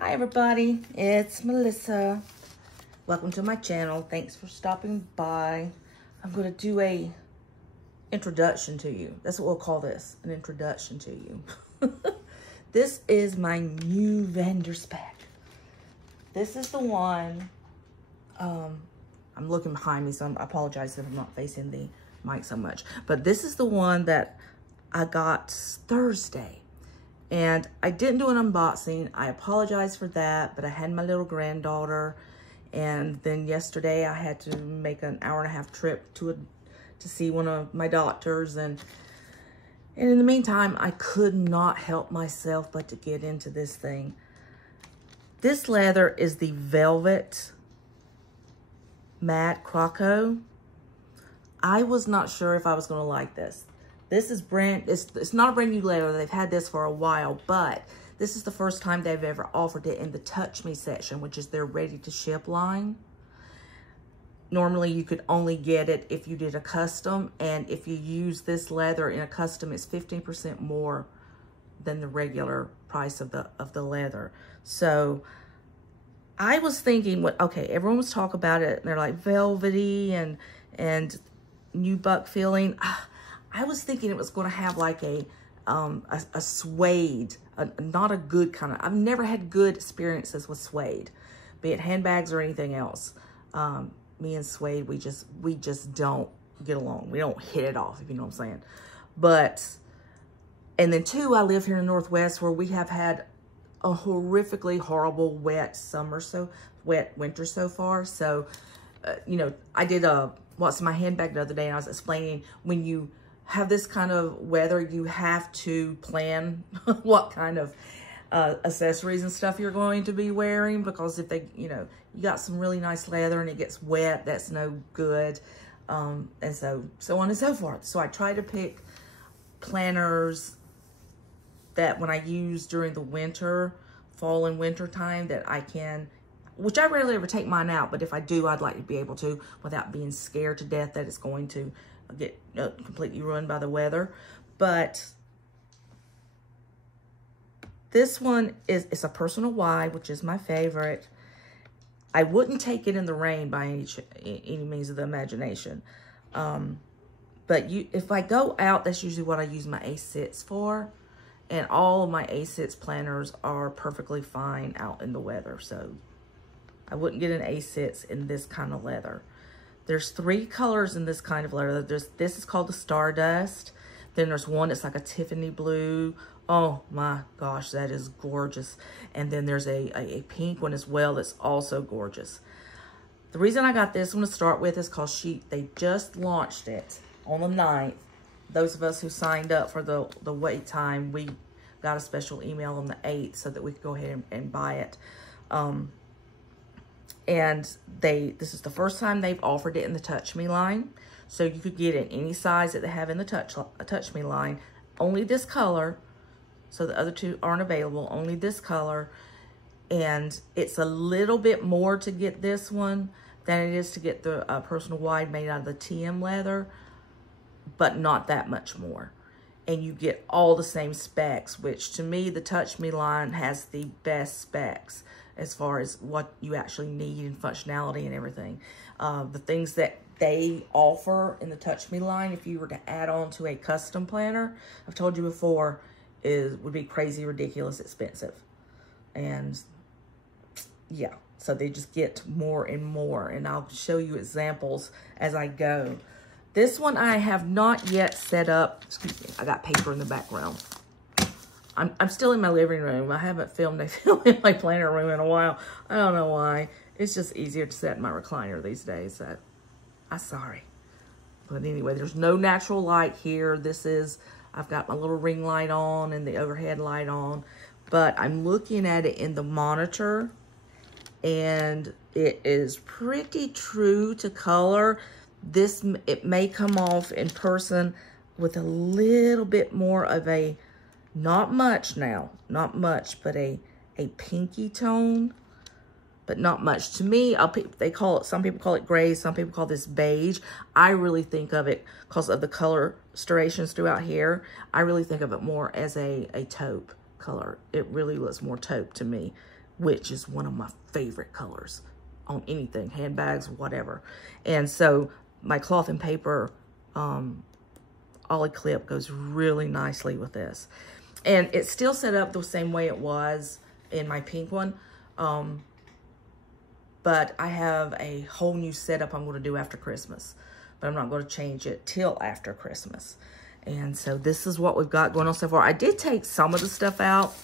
Hi everybody, it's Melissa. Welcome to my channel. Thanks for stopping by. I'm going to do a introduction to you. That's what we'll call this, an introduction to you. This is my new vendor spec. This is the one, I'm looking behind me, so I apologize if I'm not facing the mic so much. But this is the one that I got Thursday. And I didn't do an unboxing. I apologize for that, but I had my little granddaughter. And then yesterday I had to make an hour-and-a-half trip to see one of my doctors. And in the meantime, I could not help myself but to get into this thing. This leather is the Velvet Matte Croco. I was not sure if I was gonna like this. This is it's not a brand new leather. They've had this for a while, but this is the first time they've ever offered it in the Touch Me section, which is their ready to ship line. Normally you could only get it if you did a custom, and if you use this leather in a custom, it's 15% more than the regular price of the leather. So I was thinking, okay, everyone was talking about it, and they're like velvety and new buck feeling. I was thinking it was going to have like a suede, not a good kind of, I've never had good experiences with suede, be it handbags or anything else. Me and suede, we just don't get along. We don't hit it off, if you know what I'm saying. But, and then two, I live here in the Northwest where we have had a horrifically horrible wet winter so far. So, you know, I did what's in my handbag the other day, and I was explaining when you have this kind of weather, you have to plan what kind of accessories and stuff you're going to be wearing, because if they, you know, you got some really nice leather and it gets wet, that's no good. And so on and so forth. So I try to pick planners that when I use during the winter, fall and winter time, that I can, which I rarely ever take mine out, but if I do, I'd like to be able to without being scared to death that it's going to get completely ruined by the weather. But this one it's a personal wide, which is my favorite. I wouldn't take it in the rain by any means of the imagination. But if I go out, that's usually what I use my A6 for. And all of my A6 planners are perfectly fine out in the weather. So I wouldn't get an A6 in this kind of leather. There's 3 colors in this kind of leather. This is called the Stardust. Then there's one that's like a Tiffany blue. Oh my gosh, that is gorgeous. And then there's a pink one as well that's also gorgeous. The reason I got this one to start with is because they just launched it on the 9th. Those of us who signed up for the wait time, we got a special email on the 8th so that we could go ahead and buy it. And this is the first time they've offered it in the Touch Me line. So you could get it in any size that they have in the Touch Me line. Only this color. So the other two aren't available. Only this color. And it's a little bit more to get this one than it is to get the personal wide made out of the TM leather. But not that much more. And you get all the same specs, which to me, the Touch Me line has the best specs as far as what you actually need and functionality and everything. The things that they offer in the Touch Me line, if you were to add on to a custom planner, I've told you before, would be crazy, ridiculous, expensive. And yeah, so they just get more and more. And I'll show you examples as I go. This one I have not yet set up. Excuse me, I got paper in the background. I'm still in my living room. I haven't filmed a film in my planner room in a while. I don't know why. It's just easier to set in my recliner these days. I'm sorry. But anyway, there's no natural light here. I've got my little ring light on and the overhead light on. But I'm looking at it in the monitor. And it is pretty true to color. It may come off in person with a little bit more of a, not much now, not much, but a pinky tone, but not much. To me, some people call it gray, some people call this beige. I really think of it, because of the color striations throughout here, I really think of it more as a taupe color. It really looks more taupe to me which is one of my favorite colors on anything, handbags, whatever. And so my cloth and paper ollie clip goes really nicely with this. And it's still set up the same way it was in my pink one. But I have a whole new setup I'm going to do after Christmas. But I'm not going to change it till after Christmas. And so this is what we've got going on so far. I did take some of the stuff out.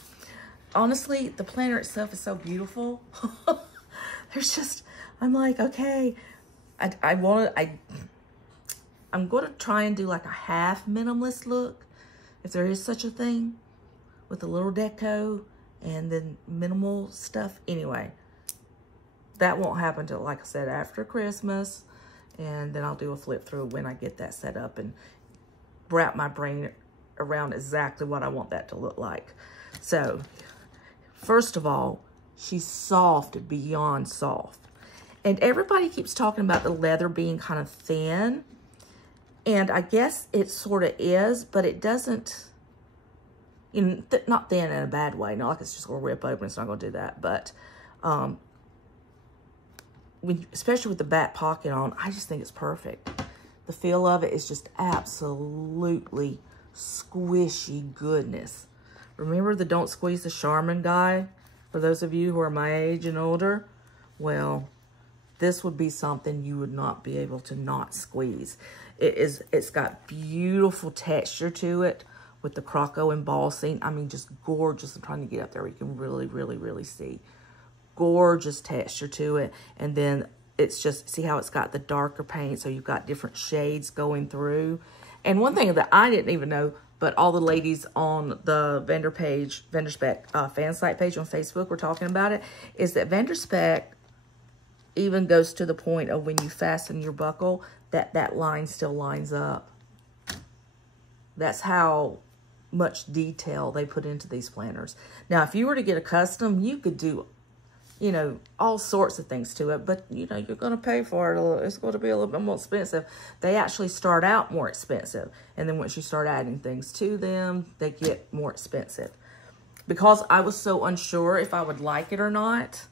Honestly, the planner itself is so beautiful. There's just, I'm like, okay, I'm going to try and do like a half minimalist look, if there is such a thing, with a little deco and then minimal stuff. Anyway, that won't happen till, like I said, after Christmas. And then I'll do a flip through when I get that set up and wrap my brain around exactly what I want that to look like. So, first of all, she's soft beyond soft. And everybody keeps talking about the leather being kind of thin. And I guess it sort of is, but it doesn't, you know, not thin in a bad way. Not like it's just going to rip open. It's not going to do that. But especially with the back pocket on, I just think it's perfect. The feel of it is just absolutely squishy goodness. Remember the Don't Squeeze the Charmin guy? For those of you who are my age and older, well, this would be something you would not be able to not squeeze. It's got beautiful texture to it with the croco embossing. I mean, just gorgeous. I'm trying to get up there where you can really, really, really see. Gorgeous texture to it. And then it's just, see how it's got the darker paint, so you've got different shades going through. And one thing that I didn't even know, but all the ladies on the vendor spec fan site page on Facebook were talking about it, is that vendor spec even goes to the point of when you fasten your buckle, that line still lines up. That's how much detail they put into these planners. Now, if you were to get a custom, you could do, you know, all sorts of things to it, but, you know, you're going to pay for it. It's going to be a little bit more expensive. They actually start out more expensive, and then once you start adding things to them, they get more expensive. Because I was so unsure if I would like it or not.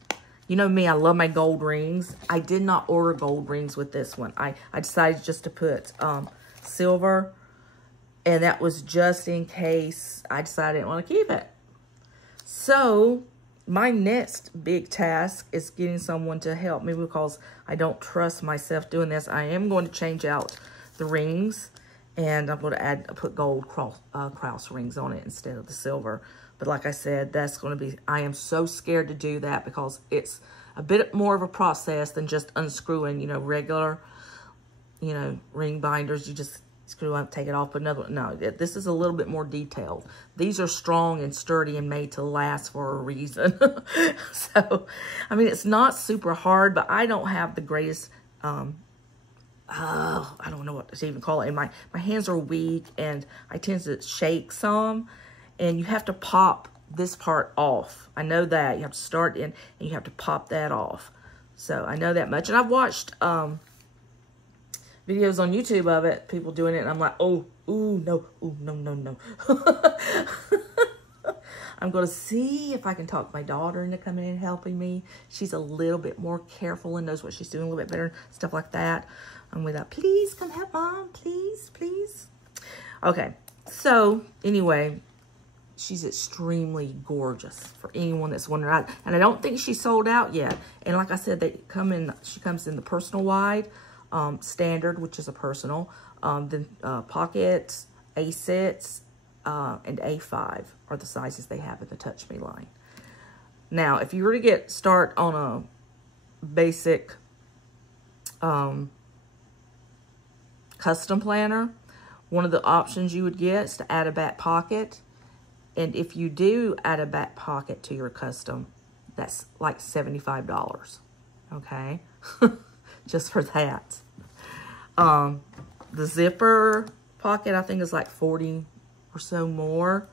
You know me, I love my gold rings. I did not order gold rings with this one. I decided just to put silver, and that was just in case I decided I didn't want to keep it. So my next big task is getting someone to help me, because I don't trust myself doing this. I am going to change out the rings, and I'm going to put gold cross rings on it instead of the silver. But like I said, that's going to be, I am so scared to do that because it's a bit more of a process than just unscrewing, you know, regular, you know, ring binders. You just screw up, take it off, put another one. No, this is a little bit more detailed. These are strong and sturdy and made to last for a reason. So, I mean, it's not super hard, but I don't have the greatest, I don't know what to even call it. And my hands are weak, and I tend to shake some, and you have to pop this part off. I know that. You have to start in, and you have to pop that off. So, I know that much. And I've watched videos on YouTube of it, people doing it, and I'm like, oh, ooh, no, ooh, no, no, no. I'm going to see if I can talk my daughter into coming in and helping me. She's a little bit more careful and knows what she's doing a little bit better, stuff like that. I'm with that, please come help Mom, please, please. Okay, so anyway, she's extremely gorgeous for anyone that's wondering. And I don't think she's sold out yet. And like I said, she comes in the personal wide, standard, which is a personal, then pocket, A6, and A5 are the sizes they have in the Touch Me line. Now, if you were to start on a basic custom planner, one of the options you would get is to add a back pocket. And if you do add a back pocket to your custom, that's like $75, okay? Just for that. The zipper pocket, I think, is like $40 or so more.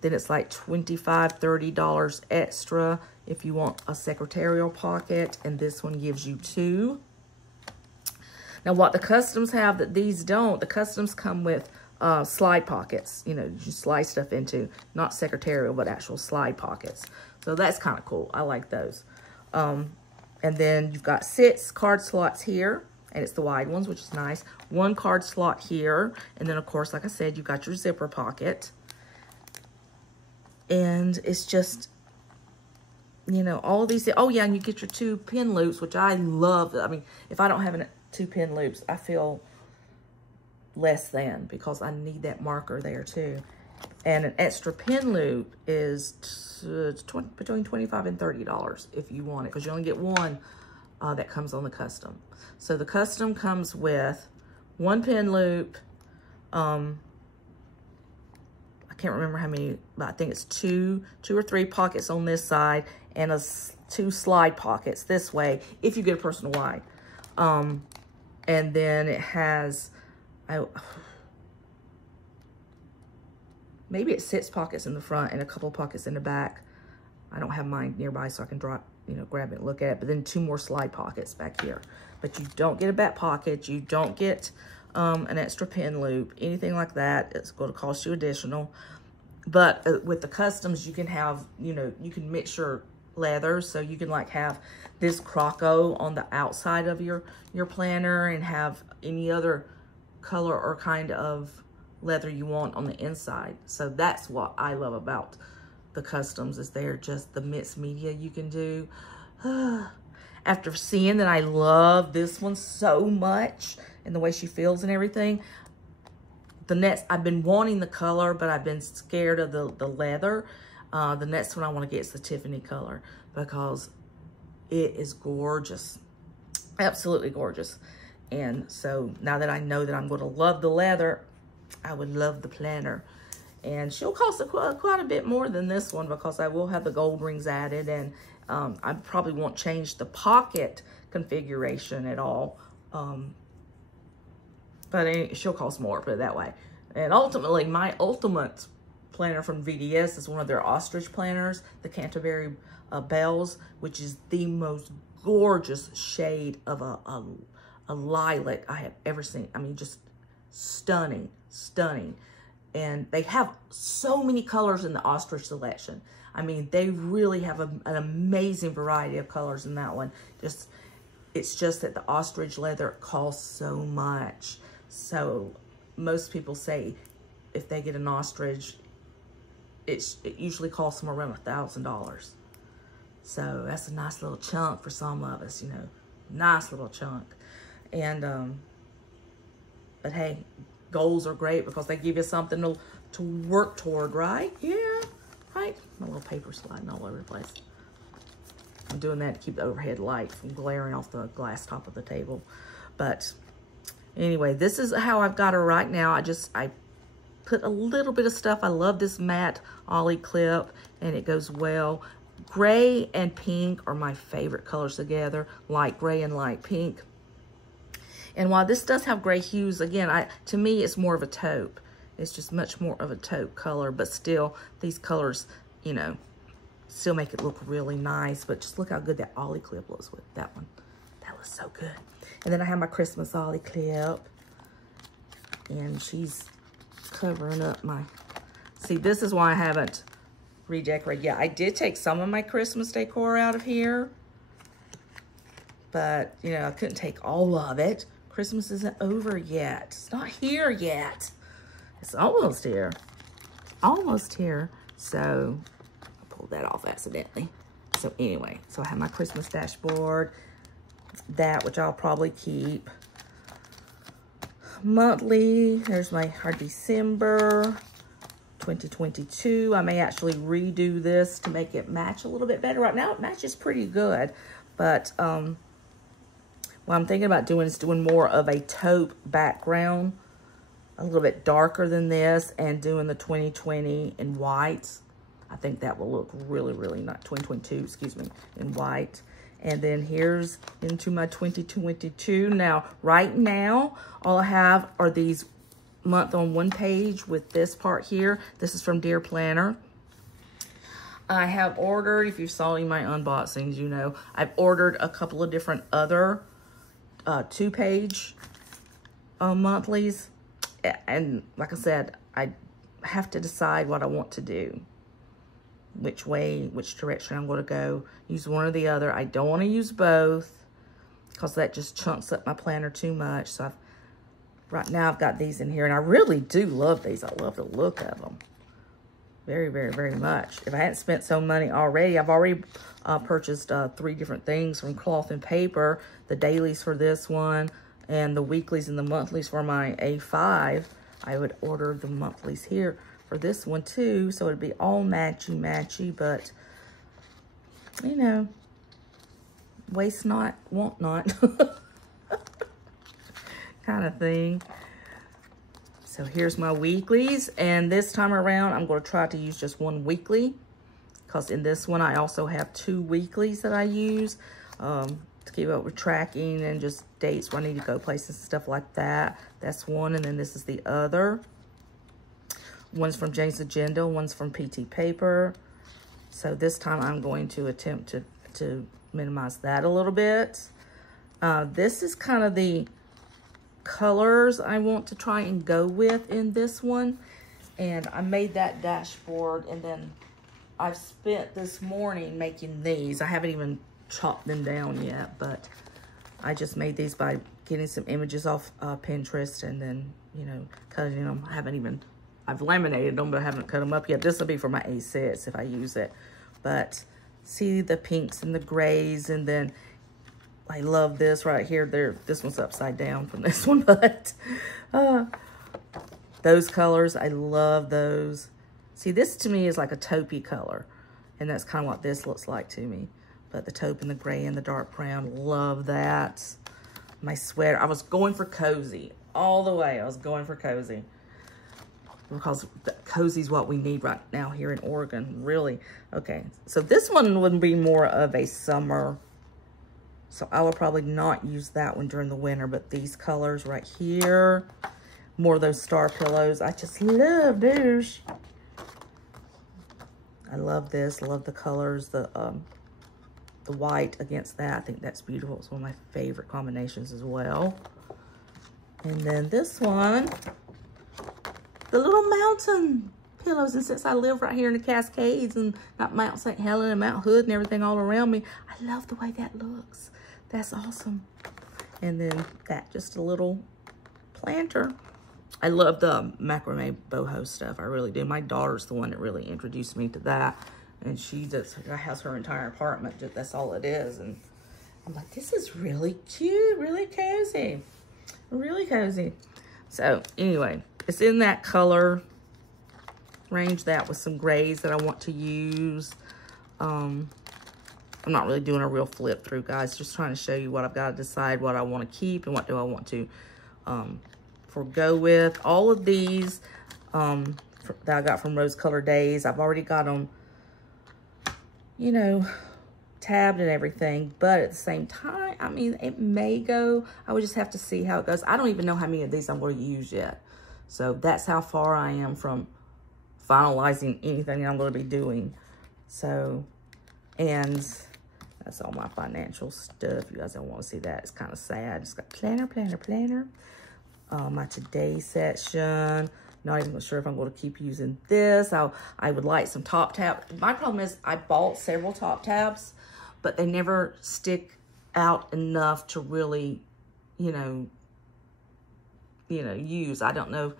Then it's like $25, $30 extra if you want a secretarial pocket. And this one gives you 2. Now, what the customs have that these don't, the customs come with slide pockets, you know, you slide stuff into, not secretarial, but actual slide pockets. So that's kind of cool. I like those. And then you've got 6 card slots here, and it's the wide ones, which is nice. 1 card slot here, and then of course, like I said, you've got your zipper pocket. And it's just, you know, all of these, oh yeah, and you get your 2 pin loops, which I love. I mean, if I don't have 2 pin loops, I feel less than, because I need that marker there too. And an extra pin loop is between $25 and $30 if you want it, because you only get 1 that comes on the custom. So the custom comes with 1 pin loop. I can't remember how many, but I think it's two or 3 pockets on this side, and 2 slide pockets this way if you get a personal wide. And then it has, maybe it's 6 pockets in the front and a couple pockets in the back. I don't have mine nearby, so I can drop, you know, grab it and look at it. But then 2 more slide pockets back here. But you don't get a back pocket. You don't get an extra pin loop, anything like that. It's going to cost you additional. But with the customs, you can have, you know, you can mix your leathers. So you can like have this croco on the outside of your planner and have any other color or kind of leather you want on the inside. So that's what I love about the customs, is they're just the mixed media you can do. After seeing that I love this one so much and the way she feels and everything, the next, I've been wanting the color, but I've been scared of the leather. The next one I want to get is the Tiffany color, because it is gorgeous. Absolutely gorgeous. And so now that I know that I'm going to love the leather, I would love the planner. And she'll cost quite a bit more than this one, because I will have the gold rings added, and I probably won't change the pocket configuration at all. But she'll cost more, put it that way. And ultimately, my ultimate planner from VDS is one of their ostrich planners, the Canterbury Bells, which is the most gorgeous shade of a lilac I have ever seen. I mean, just stunning, stunning. And they have so many colors in the ostrich selection. I mean, they really have an amazing variety of colors in that one. It's just that the ostrich leather costs so much. So most people say if they get an ostrich, it usually costs them around $1,000. So that's a nice little chunk for some of us, you know, nice little chunk. And, but hey, goals are great because they give you something to work toward, right? Yeah, right? My little paper sliding all over the place. I'm doing that to keep the overhead light from glaring off the glass top of the table. But anyway, this is how I've got her right now. I put a little bit of stuff. I love this matte ollie clip, and it goes well. Gray and pink are my favorite colors together. Light gray and light pink. And while this does have gray hues, again, to me, it's more of a taupe. It's just much more of a taupe color, but still, these colors, you know, still make it look really nice. But just look how good that ollie clip looks with that one. That was so good. And then I have my Christmas ollie clip, and she's covering up my, see, this is why I haven't redecorated yet. I did take some of my Christmas decor out of here, but, you know, I couldn't take all of it. Christmas isn't over yet. It's not here yet. It's almost here. Almost here. So, I pulled that off accidentally. So, anyway. So, I have my Christmas dashboard. That, which I'll probably keep. Monthly. There's our December 2022. I may actually redo this to make it match a little bit better. Right now, it matches pretty good. But, what I'm thinking about doing is doing more of a taupe background, a little bit darker than this, and doing the 2020 in white. I think that will look really, really nice. 2022, excuse me, in white. And then here's into my 2022. Now, right now, all I have are these month on one page with this part here. This is from Dear Planner. I have ordered, if you've saw my unboxings, you know, I've ordered a couple of different other 2-page monthlies, and like I said, I have to decide what I want to do. Which direction I'm going to go. Use one or the other. I don't want to use both because that just chunks up my planner too much. So right now I've got these in here, and I really do love these. I love the look of them. Very, very, very much. If I hadn't spent so money already, I've already purchased 3 different things from Cloth and Paper. The dailies for this one, and the weeklies and the monthlies for my A5. I would order the monthlies here for this one too, so it'd be all matchy, but you know, waste not, want not kind of thing. So here's my weeklies, and this time around I'm going to try to use just one weekly, because in this one I also have 2 weeklies that I use to keep up with tracking and just dates where I need to go places and stuff like that. That's one, and then this is the other. One's from Jane's Agenda, one's from PT Paper. So this time I'm going to attempt to minimize that a little bit. This is kind of the colors I want to try and go with in this one. And I made that dashboard, and then I've spent this morning making these. I haven't even chopped them down yet, but I just made these by getting some images off Pinterest and then, you know, cutting them. I've laminated them, but I haven't cut them up yet. This will be for my A6 if I use it. But see the pinks and the grays, and then I love this right here. This one's upside down from this one, but those colors, I love those. See, this to me is like a taupey color, and that's kind of what this looks like to me. But the taupe and the gray and the dark brown, love that. My sweater, I was going for cozy all the way. I was going for cozy, because cozy is what we need right now here in Oregon, really. Okay, so this one would be more of a summer, so I will probably not use that one during the winter, but these colors right here, more of those star pillows. I just love those. I love this, love the colors, the white against that. I think that's beautiful. It's one of my favorite combinations as well. And then this one, the little mountain pillows. And since I live right here in the Cascades and got Mount St. Helens and Mount Hood and everything all around me, I love the way that looks. That's awesome. And then that, just a little planter. I love the macrame boho stuff. I really do. My daughter's the one that really introduced me to that. And she just has her entire apartment. That's all it is. And I'm like, this is really cute, really cozy. Really cozy. So anyway, it's in that color range, that with some grays that I want to use. I'm not really doing a real flip through, guys. Just trying to show you what I've got to decide what I want to keep and what do I want to forgo with. All of these that I got from Rose Color Days, I've already got them, you know, tabbed and everything, but at the same time, I mean, it may go. I would just have to see how it goes. I don't even know how many of these I'm going to use yet. So that's how far I am from finalizing anything I'm going to be doing. So, and that's all my financial stuff. You guys don't want to see that. It's kind of sad. Just got planner. My today section. Not even sure if I'm going to keep using this. I would like some top tab. My problem is I bought several top tabs, but they never stick out enough to really, you know, use. I don't know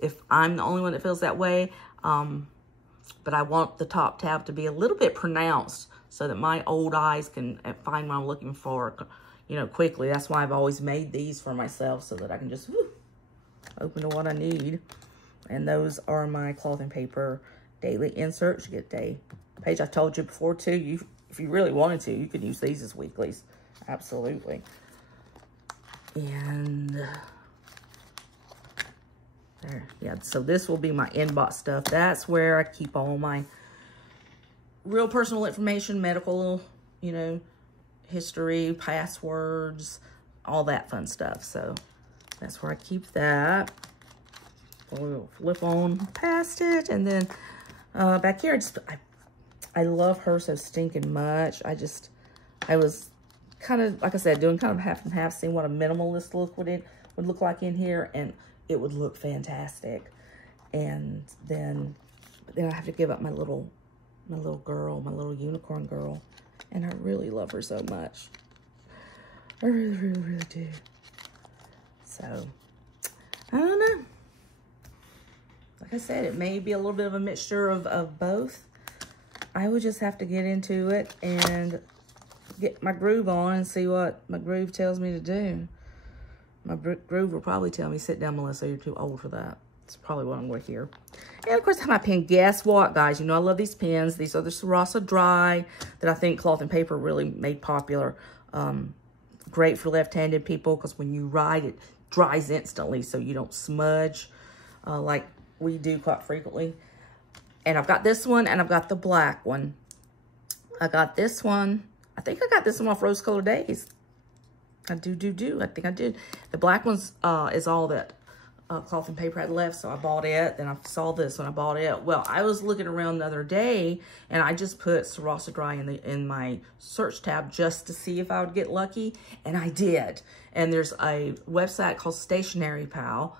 if I'm the only one that feels that way, but I want the top tab to be a little bit pronounced so that my old eyes can find what I'm looking for, you know, quickly. That's why I've always made these for myself, so that I can just open to what I need. And those are my Cloth and Paper daily inserts. You get day page. I told you before too, if you really wanted to, you could use these as weeklies. Absolutely. And there, yeah, so this will be my inbox stuff. That's where I keep all my real personal information, medical, you know, history, passwords, all that fun stuff. So that's where I keep that. We'll flip on past it, and then back here, I love her so stinking much. I was kind of, like I said, doing kind of half and half, seeing what a minimalist look would look like in here, and it would look fantastic. And then I have to give up my little girl, my little unicorn girl. And I really love her so much. I really, really, really do. So, I don't know. Like I said, it may be a little bit of a mixture of both. I would just have to get into it and get my groove on and see what my groove tells me to do. My groove will probably tell me, sit down, Melissa, you're too old for that. That's probably what I'm going to hear. And, of course, I have my pen. Guess what, guys? You know I love these pens. These are the Sarasa Dry that I think Cloth and Paper really made popular. Great for left-handed people because when you write, it dries instantly so you don't smudge like we do quite frequently. And I've got this one and I've got the black one. I got this one. I think I got this one off Rose Colored Days. I do. I think I did. The black one's is all that Cloth and Paper had left, so I bought it. Then I saw this when I bought it. Well, I was looking around the other day, and I just put Sarasa Dry in my search tab just to see if I would get lucky, and I did. And there's a website called Stationery Pal.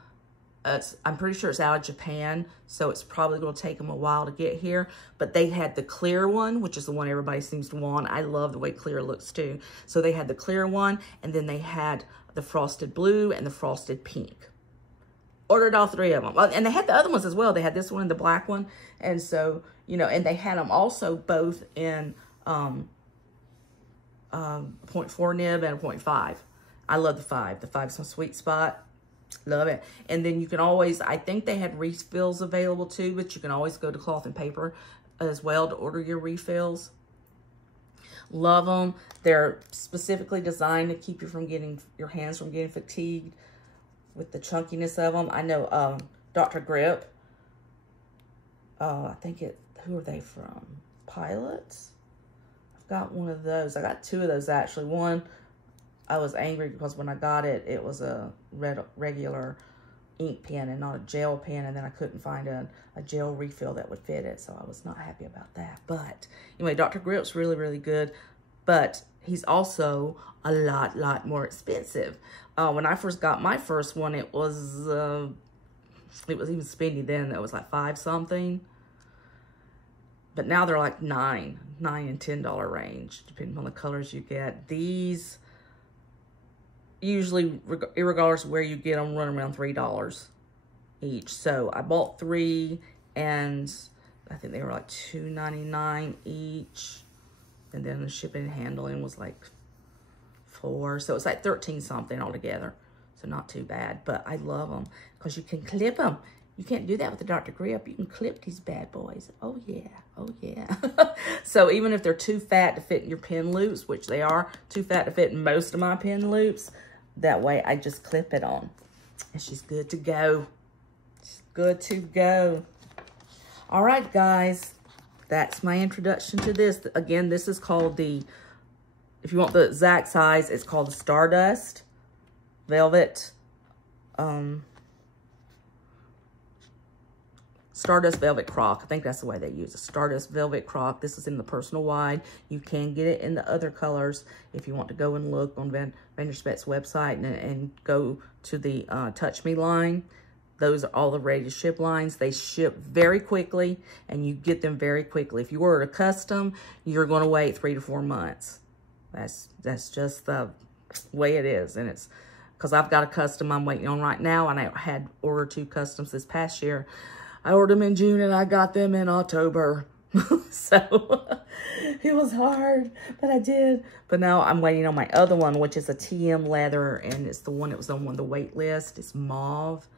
I'm pretty sure it's out of Japan, so it's probably going to take them a while to get here. But they had the clear one, which is the one everybody seems to want. I love the way clear looks too. So they had the clear one, and then they had the frosted blue and the frosted pink. Ordered all three of them. Well, and they had the other ones as well. They had this one and the black one. And so, you know, and they had them also both in 0.4 nib and 0.5. I love the 5. The 5's my sweet spot. Love it. And then you can always, I think they had refills available too, but you can always go to Cloth and Paper as well to order your refills. Love them. They're specifically designed to keep you from getting, your hands from getting fatigued with the chunkiness of them. I know Dr. Grip, I think who are they from? Pilots? I've got one of those. I got 2 of those actually. One, I was angry because when I got it, it was a regular ink pen and not a gel pen, and then I couldn't find a gel refill that would fit it, so I was not happy about that. But anyway, Dr. Grip's really, really good, but he's also a lot more expensive. When I first got my first one, it was even spendy then. It was like 5 something. But now they're like $9 and $10 range, depending on the colors you get. These, usually, regardless of where you get them, run around $3 each. So I bought 3, and I think they were like $2.99 each. And then the shipping and handling was like $4. So it's like 13 something altogether. So not too bad. But I love them because you can clip them. You can't do that with the Dr. Grip. You can clip these bad boys. Oh, yeah. Oh, yeah. So even if they're too fat to fit in your pen loops, which they are too fat to fit in most of my pen loops, that way I just clip it on. And she's good to go. She's good to go. All right, guys. That's my introduction to this. Again, this is called the, if you want the exact size, it's called the Stardust Velvet, Stardust Velvet Croc. I think that's the way they use it. Stardust Velvet Croc. This is in the personal wide. You can get it in the other colors if you want to go and look on Vanderspet's website and go to the Touch Me line. Those are all the ready to ship lines. They ship very quickly, and you get them very quickly. If you order a custom, you're going to wait 3 to 4 months. That's just the way it is. And it's because I've got a custom I'm waiting on right now, and I had ordered 2 customs this past year. I ordered them in June, and I got them in October. So it was hard, but I did. But now I'm waiting on my other one, which is a TM leather, and it's the one that was on the wait list. It's mauve.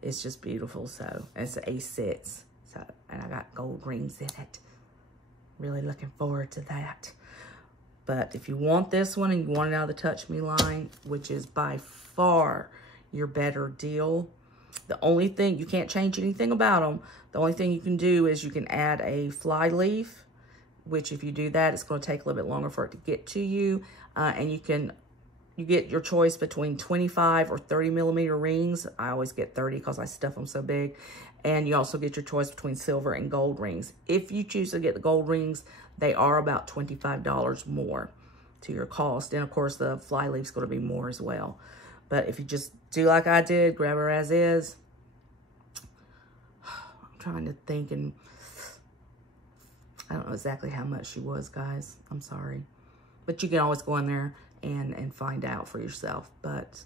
It's just beautiful. So it's an A6. So, and I got gold rings in it. Really looking forward to that. But if you want this one and you want it out of the Touch Me line, which is by far your better deal, the only thing, you can't change anything about them. The only thing you can do is you can add a fly leaf, which if you do that, it's going to take a little bit longer for it to get to you. And you get your choice between 25 or 30 millimeter rings. I always get 30 because I stuff them so big. And you also get your choice between silver and gold rings. If you choose to get the gold rings, they are about $25 more to your cost. And of course, the fly leaf's going to be more as well. But if you just do like I did, grab her as is. I'm trying to think, and I don't know exactly how much she was, guys. I'm sorry. But you can always go in there and find out for yourself. But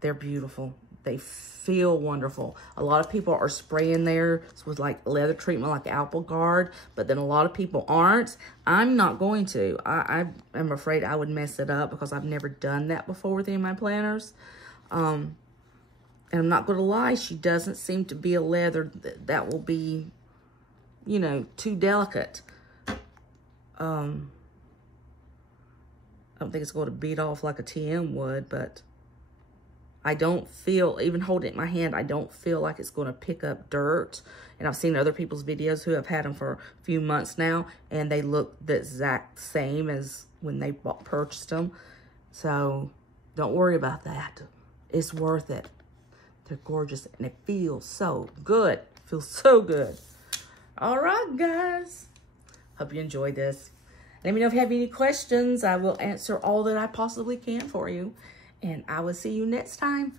they're beautiful. They feel wonderful. A lot of people are spraying theirs with like leather treatment, like Apple Guard, but then a lot of people aren't. I'm not going to. I am afraid I would mess it up because I've never done that before with any of my planners. And I'm not going to lie, she doesn't seem to be a leather that will be, you know, too delicate. I don't think it's going to beat off like a TM would, but I don't feel, even holding it in my hand, I don't feel like it's going to pick up dirt. And I've seen other people's videos who have had them for a few months now, and they look the exact same as when they purchased them. So don't worry about that. It's worth it. They're gorgeous, and it feels so good. It feels so good. All right, guys. Hope you enjoyed this. Let me know if you have any questions. I will answer all that I possibly can for you. And I will see you next time.